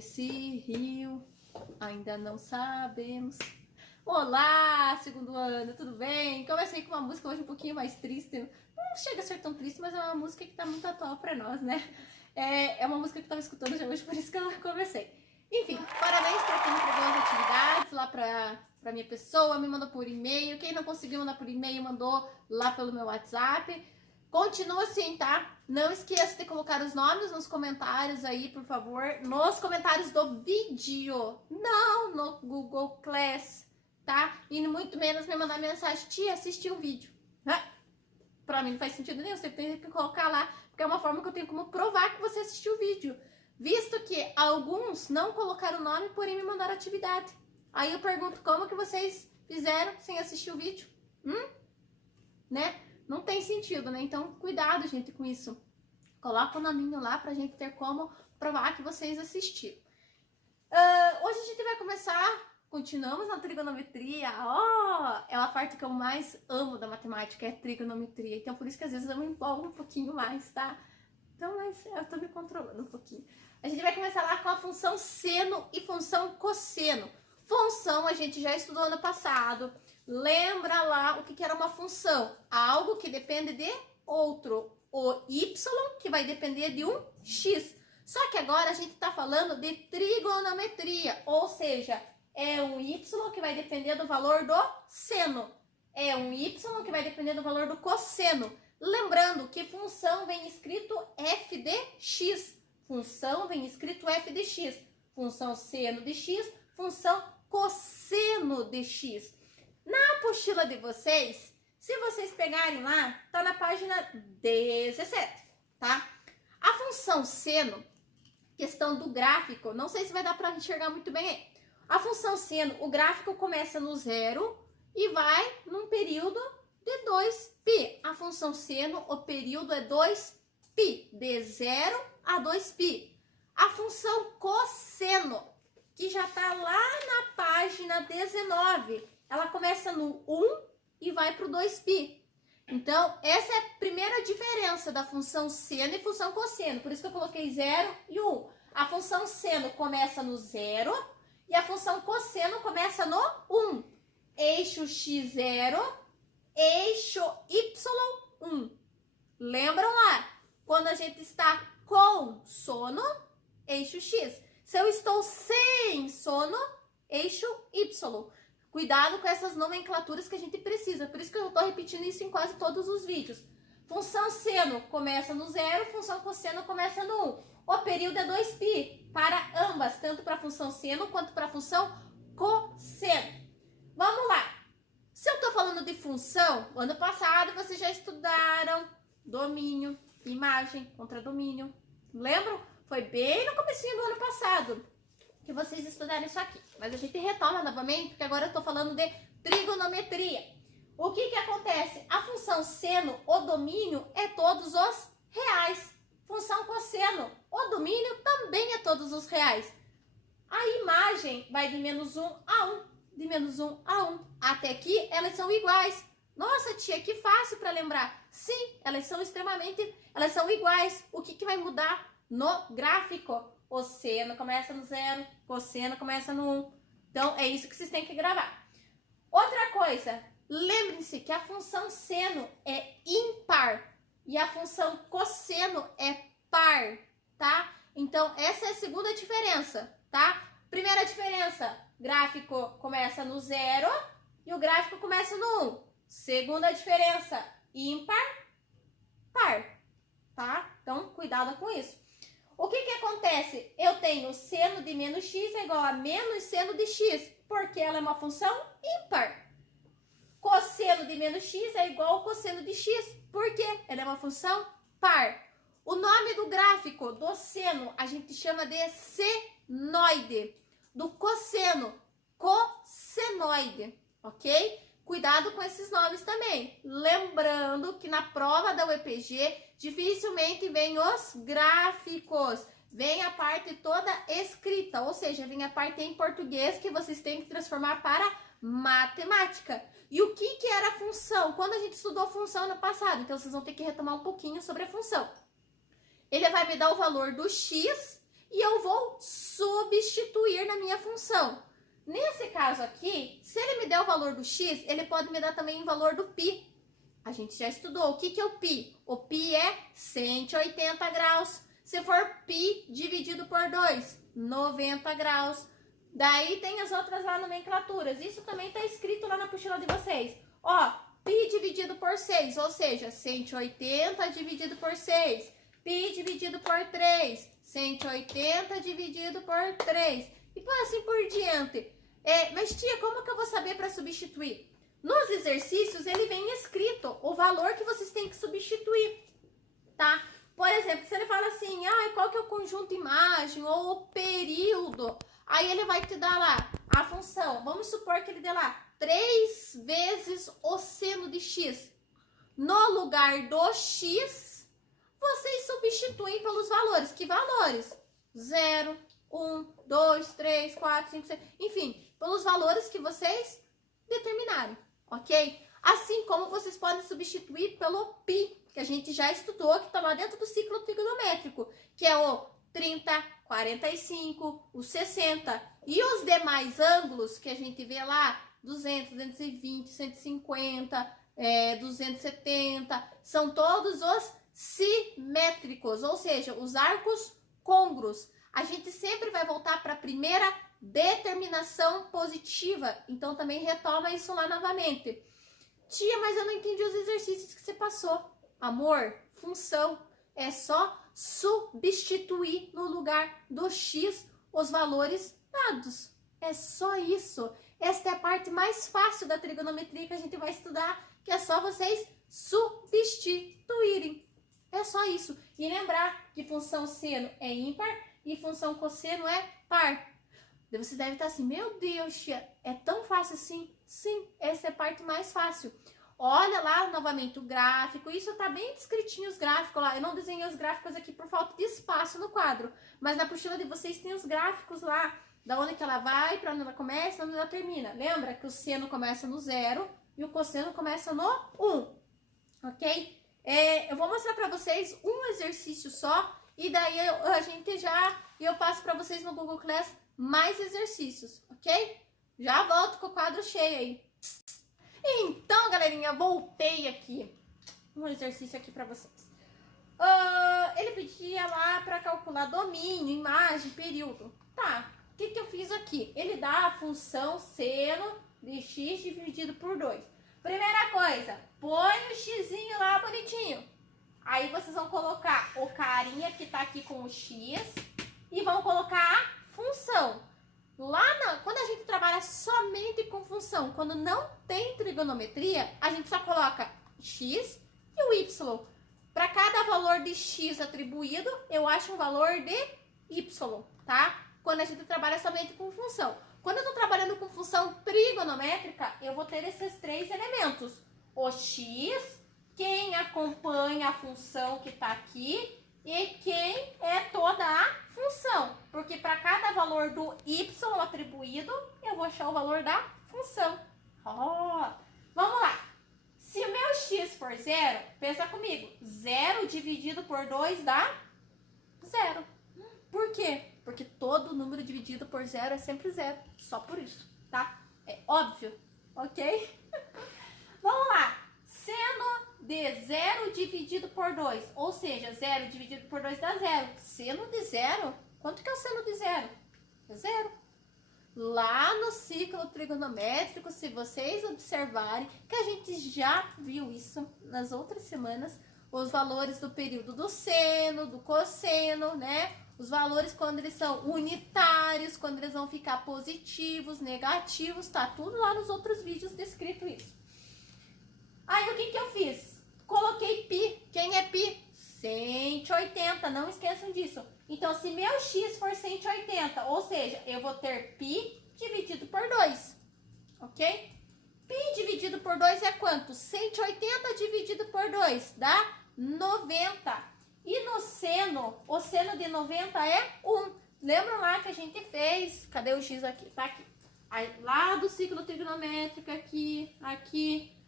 esse rio? Ainda não sabemos. Olá, segundo ano, tudo bem? Comecei com uma música hoje um pouquinho mais triste. Não chega a ser tão triste, mas é uma música que tá muito atual pra nós, né? É uma música que eu tava escutando já hoje, por isso que eu comecei. Enfim, parabéns pra quem entregou as atividades lá pra minha pessoa, me mandou por e-mail. Quem não conseguiu mandar por e-mail, mandou lá pelo meu WhatsApp. Continua assim, tá? Não esqueça de colocar os nomes nos comentários aí, por favor. Nos comentários do vídeo. Não no Google Class, tá? E muito menos me mandar mensagem, tia, assisti o vídeo. Pra mim não faz sentido nenhum, você tem que colocar lá, porque é uma forma que eu tenho como provar que você assistiu o vídeo. Visto que alguns não colocaram o nome, porém me mandaram atividade. Aí eu pergunto, como que vocês fizeram sem assistir o vídeo? Né? Não tem sentido, né? Então, cuidado, gente, com isso. Coloca o nominho lá pra gente ter como provar que vocês assistiram. Hoje a gente vai começar, continuamos na trigonometria. É a parte que eu mais amo da matemática, é trigonometria. Então, por isso que às vezes eu me empolgo um pouquinho mais, tá? Então, mas eu tô me controlando um pouquinho. A gente vai começar lá com a função seno e função cosseno. Função a gente já estudou ano passado. Lembra lá o que era uma função? Algo que depende de outro. O y que vai depender de um x. Só que agora a gente está falando de trigonometria. Ou seja, é um y que vai depender do valor do seno. É um y que vai depender do valor do cosseno. Lembrando que função vem escrito f de x. Função vem escrito f de x. Função seno de x. Função cosseno de x. Na apostila de vocês, se vocês pegarem lá, tá na página 17, tá? A função seno, questão do gráfico, não sei se vai dar para enxergar muito bem aí. A função seno, o gráfico começa no 0 e vai num período de 2π. A função seno, o período é 2π, de 0 a 2π. A função cosseno, que já tá lá na página 19, ela começa no 1 e vai para o 2π. Então, essa é a primeira diferença da função seno e função cosseno. Por isso que eu coloquei 0 e 1. A função seno começa no 0 e a função cosseno começa no 1. Eixo x0, eixo y1. Lembram lá? Quando a gente está com sono, eixo x. Se eu estou sem sono, eixo y. Cuidado com essas nomenclaturas que a gente precisa. Por isso que eu estou repetindo isso em quase todos os vídeos. Função seno começa no 0, função cosseno começa no 1. O período é 2π para ambas, tanto para a função seno quanto para a função cosseno. Vamos lá. Se eu estou falando de função, ano passado vocês já estudaram domínio, imagem contra domínio. Lembram? Foi bem no comecinho do ano passado que vocês estudaram isso aqui. Mas a gente retoma novamente, porque agora eu estou falando de trigonometria. O que acontece? A função seno, o domínio, é todos os reais. Função cosseno, o domínio também é todos os reais. A imagem vai de menos 1 a 1, de menos 1 a 1. Até aqui, elas são iguais. Nossa, tia, que fácil para lembrar. Sim, elas são iguais. O que vai mudar no gráfico? O seno começa no 0, cosseno começa no 1. Então, é isso que vocês têm que gravar. Outra coisa, lembrem-se que a função seno é ímpar e a função cosseno é par, tá? Então, essa é a segunda diferença, tá? Primeira diferença, gráfico começa no 0 e o gráfico começa no 1. Segunda diferença, ímpar, par, tá? Então, cuidado com isso. O que acontece? Eu tenho seno de menos x é igual a menos seno de x, porque ela é uma função ímpar. Cosseno de menos x é igual ao cosseno de x, porque ela é uma função par. O nome do gráfico do seno a gente chama de senoide. Do cosseno, cossenoide, ok? Cuidado com esses nomes também. Lembrando que na prova da UEPG, dificilmente vem os gráficos. Vem a parte toda escrita, ou seja, vem a parte em português que vocês têm que transformar para matemática. E o que era a função? Quando a gente estudou função no passado, então vocês vão ter que retomar um pouquinho sobre a função. Ele vai me dar o valor do x e eu vou substituir na minha função. Nesse caso aqui, se ele me der o valor do x, ele pode me dar também o valor do π. A gente já estudou. O que é o π? O π é 180 graus. Se for π dividido por 2, 90 graus. Daí tem as outras lá nomenclaturas. Isso também está escrito lá na apostila de vocês. Ó, π dividido por 6, ou seja, 180 dividido por 6. π dividido por 3, 180 dividido por 3. E assim por diante. Mas tia, como que eu vou saber para substituir? Nos exercícios, ele vem escrito o valor que vocês têm que substituir, tá? Por exemplo, se ele fala assim, qual que é o conjunto imagem ou o período, aí ele vai te dar lá a função. Vamos supor que ele dê lá 3 vezes o seno de x. No lugar do x, vocês substituem pelos valores. Que valores? 0, 1, 2, 3, 4, 5, 6, enfim, pelos valores que vocês determinarem, ok? Assim como vocês podem substituir pelo π, que a gente já estudou, que está lá dentro do ciclo trigonométrico, que é o 30, 45, o 60. E os demais ângulos que a gente vê lá, 200, 220, 150, 270, são todos os simétricos, ou seja, os arcos côngruos. A gente sempre vai voltar para a primeira determinação positiva. Então, também retoma isso lá novamente. Tia, mas eu não entendi os exercícios que você passou. Amor, função é só substituir no lugar do x os valores dados. É só isso. Esta é a parte mais fácil da trigonometria que a gente vai estudar, que é só vocês substituírem. É só isso. E lembrar que função seno é ímpar e função cosseno é par. Você deve estar assim, meu Deus, tia, é tão fácil assim? Sim, essa é a parte mais fácil. Olha lá novamente o gráfico, isso tá bem descritinho os gráficos lá. Eu não desenhei os gráficos aqui por falta de espaço no quadro, mas na apostila de vocês tem os gráficos lá, da onde que ela vai, para onde ela começa, onde ela termina. Lembra que o seno começa no 0 e o cosseno começa no 1, ok? Eu vou mostrar para vocês um exercício só, e daí eu passo para vocês no Google Class mais exercícios, ok? Já volto com o quadro cheio aí. Então, galerinha, voltei aqui. Um exercício aqui para vocês. Ele pedia lá para calcular domínio, imagem, período. Tá, o que eu fiz aqui? Ele dá a função seno de x dividido por 2. Primeira coisa, põe o xzinho lá bonitinho. Aí vocês vão colocar o carinha que tá aqui com o x e vão colocar a função. Quando a gente trabalha somente com função, quando não tem trigonometria, a gente só coloca x e o y. Para cada valor de x atribuído, eu acho um valor de y, tá? Quando a gente trabalha somente com função. Quando eu estou trabalhando com função trigonométrica, eu vou ter esses 3 elementos. O x, quem acompanha a função que está aqui e quem é toda a função. Porque para cada valor do y atribuído, eu vou achar o valor da função. Vamos lá. Se o meu x for 0, pensa comigo. 0 dividido por 2 dá 0. Por quê? Porque todo número dividido por 0 é sempre 0. Só por isso, tá? É óbvio, ok? Vamos lá. Seno de 0 dividido por 2. Ou seja, 0 dividido por 2 dá 0. Seno de 0? Quanto que é o seno de 0? É 0. Lá no ciclo trigonométrico, se vocês observarem, que a gente já viu isso nas outras semanas, os valores do período do seno, do cosseno, né? Os valores quando eles são unitários, quando eles vão ficar positivos, negativos, tá tudo lá nos outros vídeos descrito isso. Aí o que eu fiz? Coloquei π. Quem é π? 180, não esqueçam disso. Então, se meu x for 180, ou seja, eu vou ter π dividido por 2, ok? Π dividido por 2 é quanto? 180 dividido por 2 dá 90. E no seno, o seno de 90 é 1. Lembram lá que a gente fez? Cadê o x aqui? Tá aqui. Aí, lá do ciclo trigonométrico, aqui.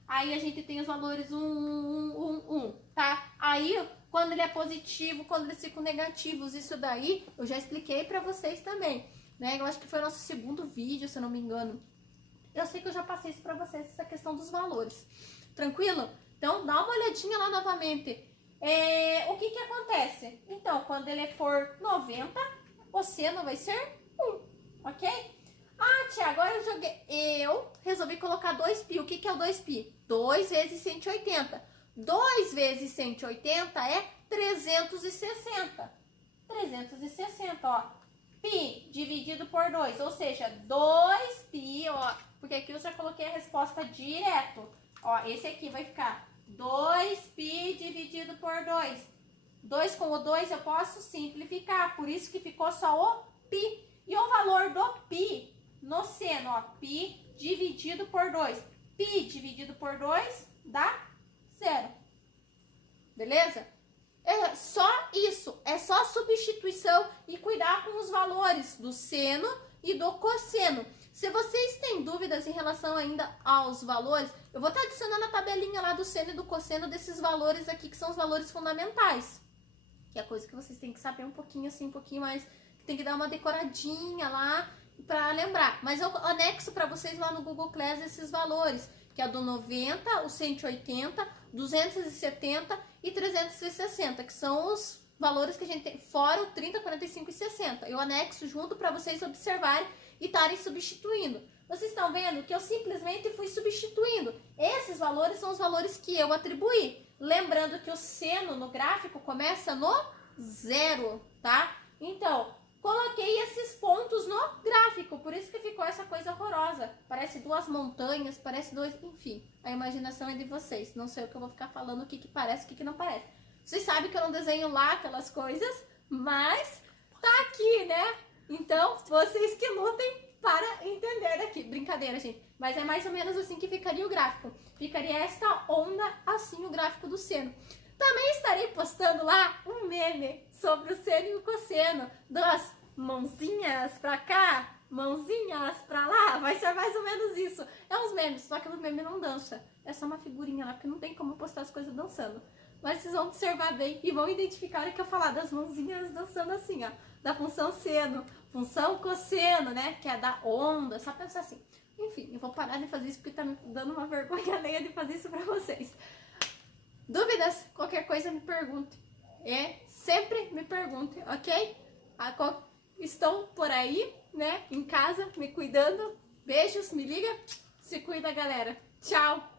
Aí a gente tem os valores 1, 1, 1, 1, tá? Aí quando ele é positivo, quando eles ficam negativos. Isso daí eu já expliquei pra vocês também, né? Eu acho que foi o nosso segundo vídeo, se eu não me engano. Eu sei que eu já passei isso pra vocês, essa questão dos valores. Tranquilo? Então, dá uma olhadinha lá novamente. O que acontece? Então, quando ele for 90, o seno vai ser 1, ok? Ah, tia, agora eu resolvi colocar 2π. O que é o 2π? 2 vezes 180. 2 vezes 180 é 360. 360, ó. Π dividido por 2, ou seja, 2π, ó. Porque aqui eu já coloquei a resposta direto. Ó, esse aqui vai ficar 2π dividido por 2. 2 com o 2 eu posso simplificar, por isso que ficou só o π. E o valor do π no seno, ó, π dividido por 2. Π dividido por 2 dá 0. Beleza? É só isso, é só substituição e cuidar com os valores do seno e do cosseno. Se vocês têm dúvidas em relação ainda aos valores, eu vou estar adicionando a tabelinha lá do seno e do cosseno desses valores aqui, que são os valores fundamentais. Que é coisa que vocês têm que saber um pouquinho assim, um pouquinho mais, tem que dar uma decoradinha lá para lembrar. Mas eu anexo para vocês lá no Google Class esses valores, que é do 90, o 180, 270 e 360, que são os valores que a gente tem, fora o 30, 45 e 60. Eu anexo junto para vocês observarem e estarem substituindo. Vocês estão vendo que eu simplesmente fui substituindo. Esses valores são os valores que eu atribuí. Lembrando que o seno no gráfico começa no 0, tá? Então, coloquei esses pontos no gráfico, por isso que ficou essa coisa horrorosa. Parece duas montanhas, parece dois... Enfim, a imaginação é de vocês. Não sei o que eu vou ficar falando, o que parece, o que não parece. Vocês sabem que eu não desenho lá aquelas coisas, mas tá aqui, né? Então, vocês que lutem para entender aqui. Brincadeira, gente. Mas é mais ou menos assim que ficaria o gráfico. Ficaria esta onda assim, o gráfico do seno. Também estarei postando lá um meme sobre o seno e o cosseno. Das mãozinhas pra cá, mãozinhas pra lá. Vai ser mais ou menos isso. É uns memes, só que os memes não dançam. É só uma figurinha lá, porque não tem como postar as coisas dançando. Mas vocês vão observar bem e vão identificar o que eu falar das mãozinhas dançando assim, ó. Da função seno, função cosseno, né? Que é da onda, só pensar assim. Enfim, eu vou parar de fazer isso porque tá me dando uma vergonha alheia de fazer isso pra vocês. Dúvidas? Qualquer coisa me pergunte. Sempre me pergunte, ok? Estou por aí, né? Em casa, me cuidando. Beijos, me liga. Se cuida, galera. Tchau!